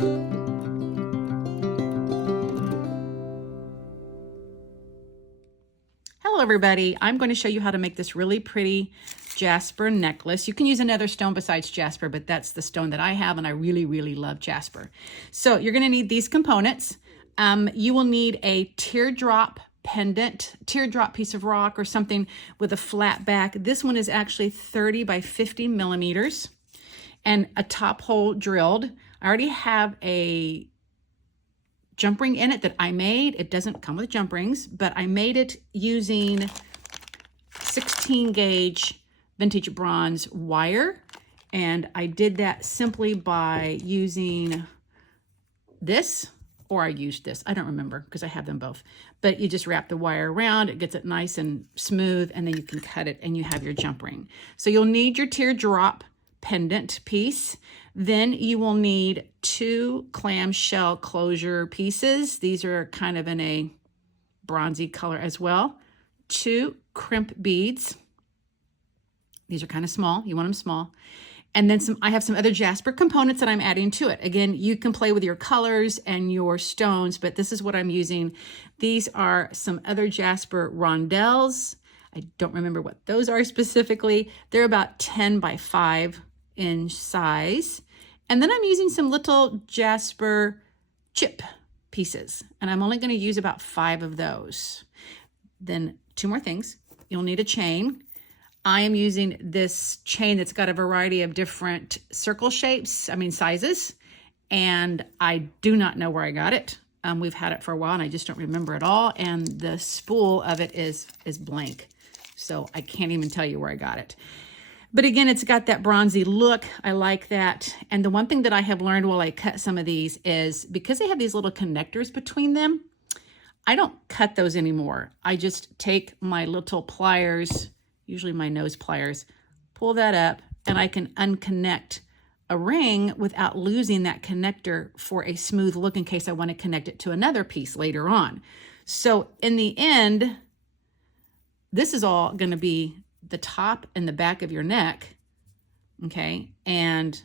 Hello everybody, I'm going to show you how to make this really pretty Jasper necklace. You can use another stone besides Jasper, but that's the stone that I have and I really love Jasper. So you're going to need these components. You will need a teardrop pendant, teardrop piece of rock or something with a flat back. This one is actually 30 by 50 millimeters and a top hole drilled. I already have a jump ring in it that I made. It doesn't come with jump rings, but I made it using 16 gauge vintage bronze wire. And I did that simply by using this, or I used this. I don't remember because I have them both. But you just wrap the wire around, it gets it nice and smooth, and then you can cut it and you have your jump ring. So you'll need your teardrop pendant piece. Then you will need 2 clamshell closure pieces. These are kind of in a bronzy color as well. 2 crimp beads. These are kind of small. You want them small. And then I have some other Jasper components that I'm adding to it. Again, you can play with your colors and your stones, but this is what I'm using. These are some other Jasper rondelles. I don't remember what those are specifically. They're about 10 by 5 inch size. And then I'm using some little Jasper chip pieces, and I'm only going to use about 5 of those. Then 2 more things. You'll need a chain. I am using this chain that's got a variety of different circle shapes, sizes, and I do not know where I got it. We've had it for a while and I just don't remember it all, and the spool of it is blank, so I can't even tell you where I got it. But again, it's got that bronzy look. I like that. And the one thing that I have learned while I cut some of these is because they have these little connectors between them, I don't cut those anymore. I just take my little pliers, usually my nose pliers, pull that up, and I can unconnect a ring without losing that connector for a smooth look in case I want to connect it to another piece later on. So in the end, this is all going to be the top and the back of your neck, okay? And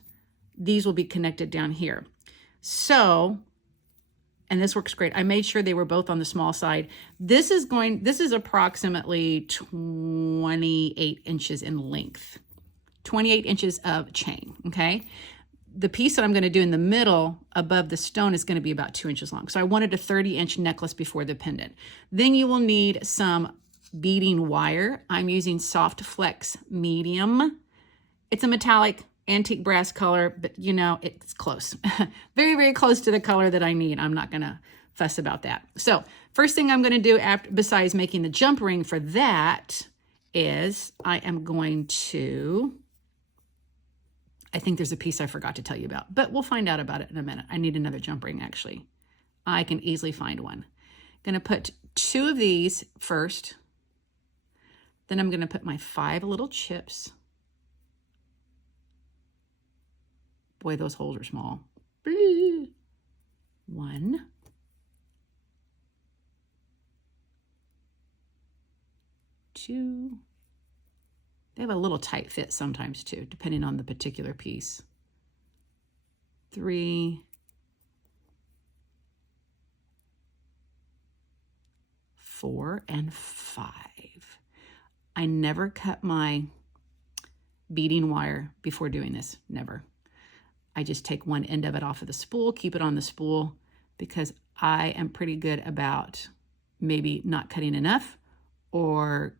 these will be connected down here. So, and this works great. I made sure they were both on the small side. This is approximately 28 inches in length, 28 inches of chain, okay? The piece that I'm gonna do in the middle above the stone is gonna be about 2 inches long. So I wanted a 30-inch necklace before the pendant. Then you will need some beading wire. I'm using Soft Flex Medium. It's a metallic antique brass color, but it's close. very close to the color that I need. I'm not gonna fuss about that. So first thing I'm gonna do besides making the jump ring for that is I am going to, I think there's a piece I forgot to tell you about, but we'll find out about it in a minute. I need another jump ring actually. I can easily find one. Gonna put 2 of these first. Then I'm gonna put my 5 little chips. Boy, those holes are small. 1. 2. They have a little tight fit sometimes too, depending on the particular piece. 3. 4 and 5. I never cut my beading wire before doing this, never. I just take one end of it off of the spool, keep it on the spool, because I am pretty good about maybe not cutting enough or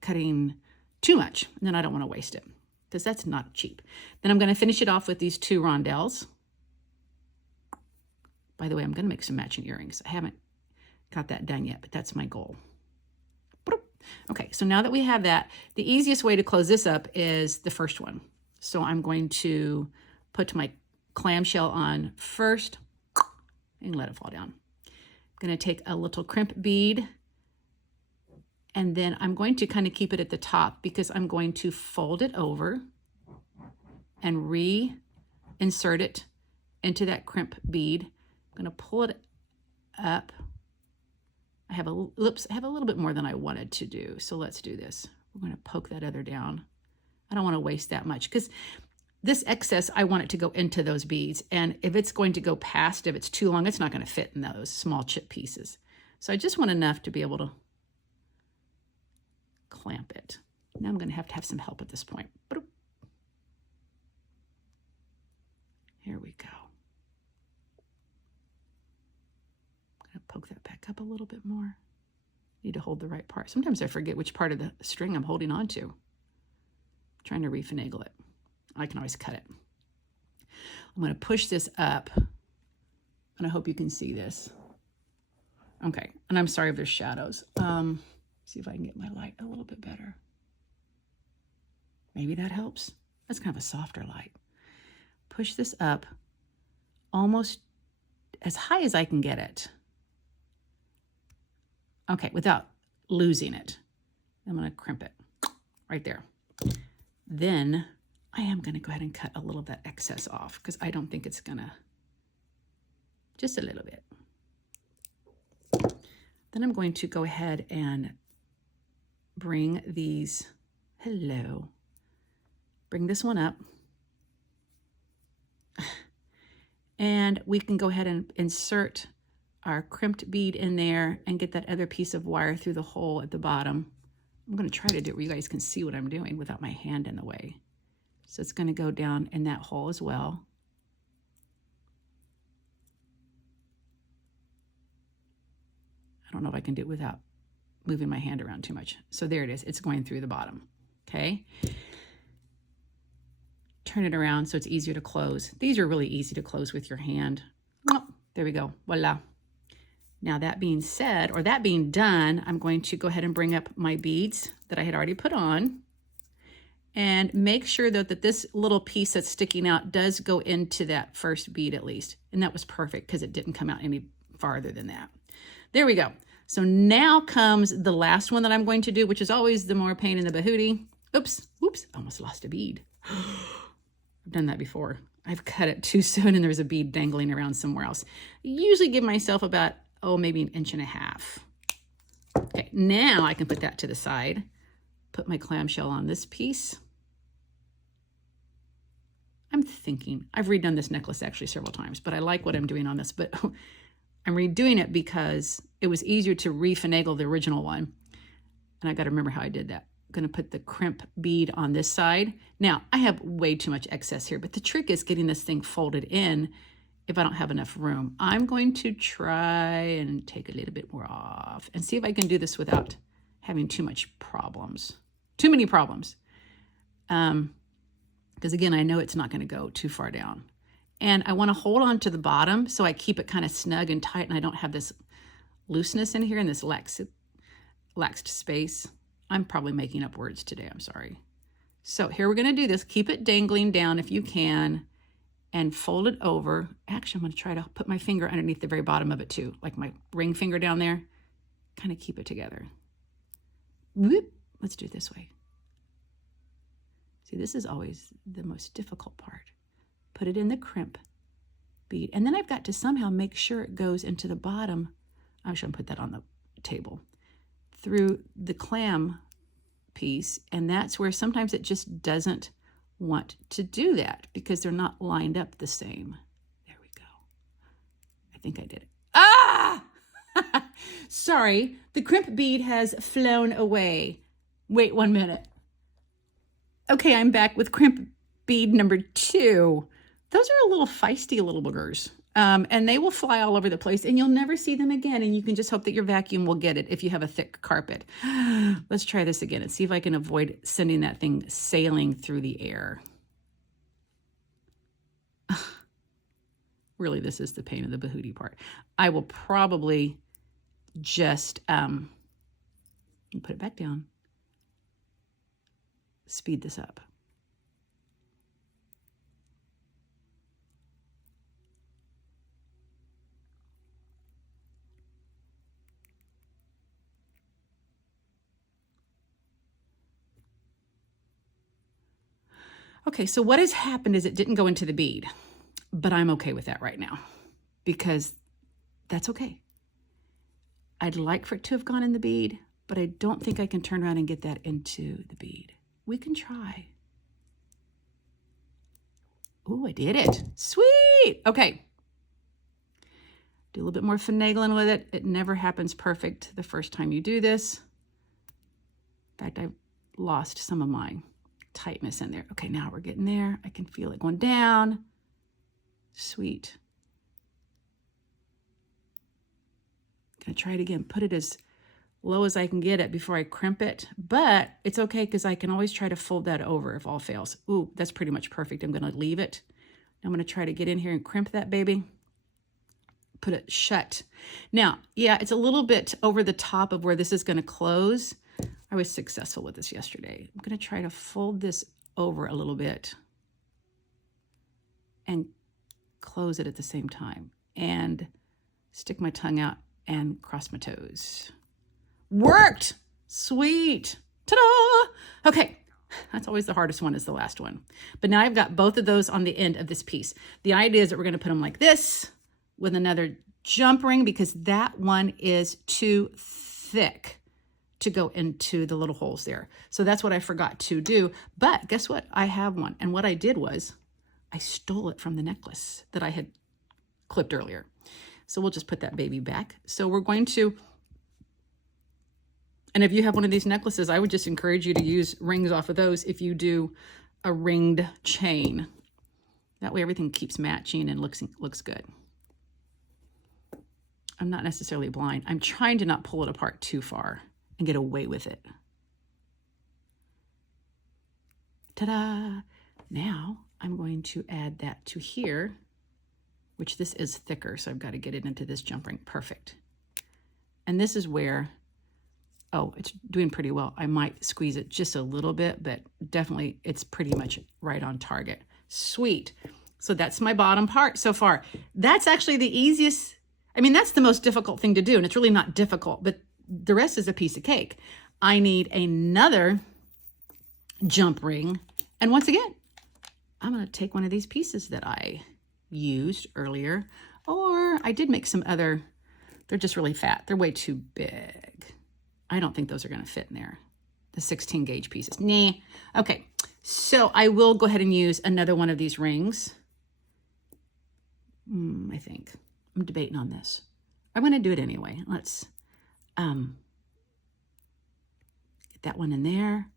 cutting too much, and then I don't want to waste it because that's not cheap. Then I'm going to finish it off with these 2 rondelles. By the way, I'm going to make some matching earrings. I haven't got that done yet, but that's my goal. Okay, so now that we have that, the easiest way to close this up is the first one. So I'm going to put my clamshell on first and let it fall down. I'm going to take a little crimp bead, and then I'm going to kind of keep it at the top because I'm going to fold it over and reinsert it into that crimp bead. I'm going to pull it up. I have a little bit more than I wanted to do, so let's do this. We're going to poke that other down. I don't want to waste that much because this excess, I want it to go into those beads. And if it's going to go past, if it's too long, it's not going to fit in those small chip pieces. So I just want enough to be able to clamp it. Now I'm going to have some help at this point. Here we go. I'm going to poke that back up a little bit more. Need to hold the right part. Sometimes I forget which part of the string I'm holding on to. I'm trying to refinagle it. I can always cut it. I'm going to push this up, and I hope you can see this. Okay, and I'm sorry if there's shadows. See if I can get my light a little bit better. Maybe that helps. That's kind of a softer light. Push this up almost as high as I can get it. Okay, without losing it. I'm going to crimp it right there. Then I am going to go ahead and cut a little of that excess off because I don't think it's going to, just a little bit. Then I'm going to go ahead and bring these, bring this one up. And we can go ahead and insert our crimped bead in there and get that other piece of wire through the hole at the bottom. I'm going to try to do it where you guys can see what I'm doing without my hand in the way. So it's going to go down in that hole as well. I don't know if I can do it without moving my hand around too much. So there it is. It's going through the bottom. Okay. Turn it around so it's easier to close. These are really easy to close with your hand. Oh, there we go. Voila. Now that being said, or that being done, I'm going to go ahead and bring up my beads that I had already put on and make sure that this little piece that's sticking out does go into that first bead at least. And that was perfect because it didn't come out any farther than that. There we go. So now comes the last one that I'm going to do, which is always the more pain in the bahootie. Oops, almost lost a bead. I've done that before. I've cut it too soon and there's a bead dangling around somewhere else. Usually give myself about, maybe 1.5 inches. Okay, now I can put that to the side. Put my clamshell on this piece. I'm thinking, I've redone this necklace actually several times, but I like what I'm doing on this, but I'm redoing it because it was easier to refinagle the original one. And I got to remember how I did that. I'm going to put the crimp bead on this side. Now, I have way too much excess here, but the trick is getting this thing folded in if I don't have enough room. I'm going to try and take a little bit more off and see if I can do this without having too many problems. Because again, I know it's not going to go too far down. And I want to hold on to the bottom so I keep it kind of snug and tight and I don't have this looseness in here and this laxed space. I'm probably making up words today, I'm sorry. So here we're going to do this. Keep it dangling down if you can and fold it over. Actually, I'm going to try to put my finger underneath the very bottom of it too, like my ring finger down there. Kind of keep it together. Whoop. Let's do it this way. See, this is always the most difficult part. Put it in the crimp bead. And then I've got to somehow make sure it goes into the bottom. I should put that on the table. Through the clam piece. And that's where sometimes it just doesn't want to do that because they're not lined up the same. There we go. I think I did it. Ah! Sorry, the crimp bead has flown away. Wait 1 minute. Okay, I'm back with crimp bead number 2. Those are a little feisty little boogers. And they will fly all over the place and you'll never see them again. And you can just hope that your vacuum will get it if you have a thick carpet. Let's try this again and see if I can avoid sending that thing sailing through the air. Really, this is the pain of the bahootie part. I will probably just put it back down. Speed this up. Okay, so what has happened is it didn't go into the bead, but I'm okay with that right now because that's okay. I'd like for it to have gone in the bead, but I don't think I can turn around and get that into the bead. We can try. Ooh, I did it. Sweet. Okay. Do a little bit more finagling with it. It never happens perfect the first time you do this. In fact, I lost some of my tightness in there. Okay, now we're getting there. I can feel it going down. Sweet. Gonna try it again. Put it as low as I can get it before I crimp it, but it's okay because I can always try to fold that over if all fails. Ooh, that's pretty much perfect. I'm gonna leave it. I'm gonna try to get in here and crimp that baby. Put it shut. Now, yeah, it's a little bit over the top of where this is gonna close. I was successful with this yesterday. I'm gonna try to fold this over a little bit and close it at the same time and stick my tongue out and cross my toes. Worked! Sweet! Ta-da! Okay, that's always the hardest one is the last one. But now I've got both of those on the end of this piece. The idea is that we're gonna put them like this with another jump ring because that one is too thick to go into the little holes there. So that's what I forgot to do. But guess what? I have one. And what I did was I stole it from the necklace that I had clipped earlier. So we'll just put that baby back. So we're going to, and if you have one of these necklaces, I would just encourage you to use rings off of those if you do a ringed chain. That way everything keeps matching and looks good. I'm not necessarily blind. I'm trying to not pull it apart too far and get away with it. Ta-da! Now I'm going to add that to here, which this is thicker, so I've got to get it into this jump ring. Perfect. And this is where, oh, it's doing pretty well. I might squeeze it just a little bit, but definitely it's pretty much right on target. Sweet. So that's my bottom part so far. That's actually the easiest. I mean, that's the most difficult thing to do, and it's really not difficult, but the rest is a piece of cake. I need another jump ring. And once again, I'm going to take one of these pieces that I used earlier, or I did make some other, they're just really fat. They're way too big. I don't think those are going to fit in there. The 16 gauge pieces. Nah. Okay. So I will go ahead and use another one of these rings. I think. I'm debating on this. I'm going to do it anyway. Let's get that one in there.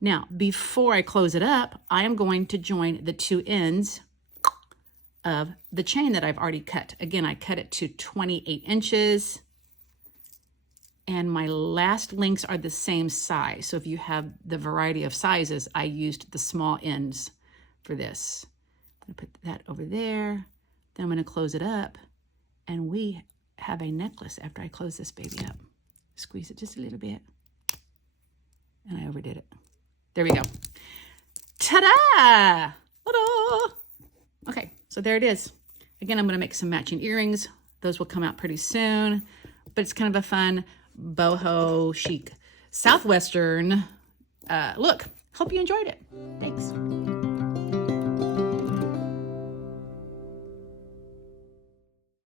Now, before I close it up, I am going to join the two ends of the chain that I've already cut. Again, I cut it to 28 inches. And my last links are the same size. So if you have the variety of sizes, I used the small ends for this. I'm going to put that over there. Then I'm going to close it up. And we have a necklace after I close this baby up. Squeeze it just a little bit. And I overdid it. There we go. Ta-da! Ta-da! Okay, so there it is. Again, I'm going to make some matching earrings. Those will come out pretty soon. But it's kind of a fun boho chic Southwestern look. Hope you enjoyed it. Thanks.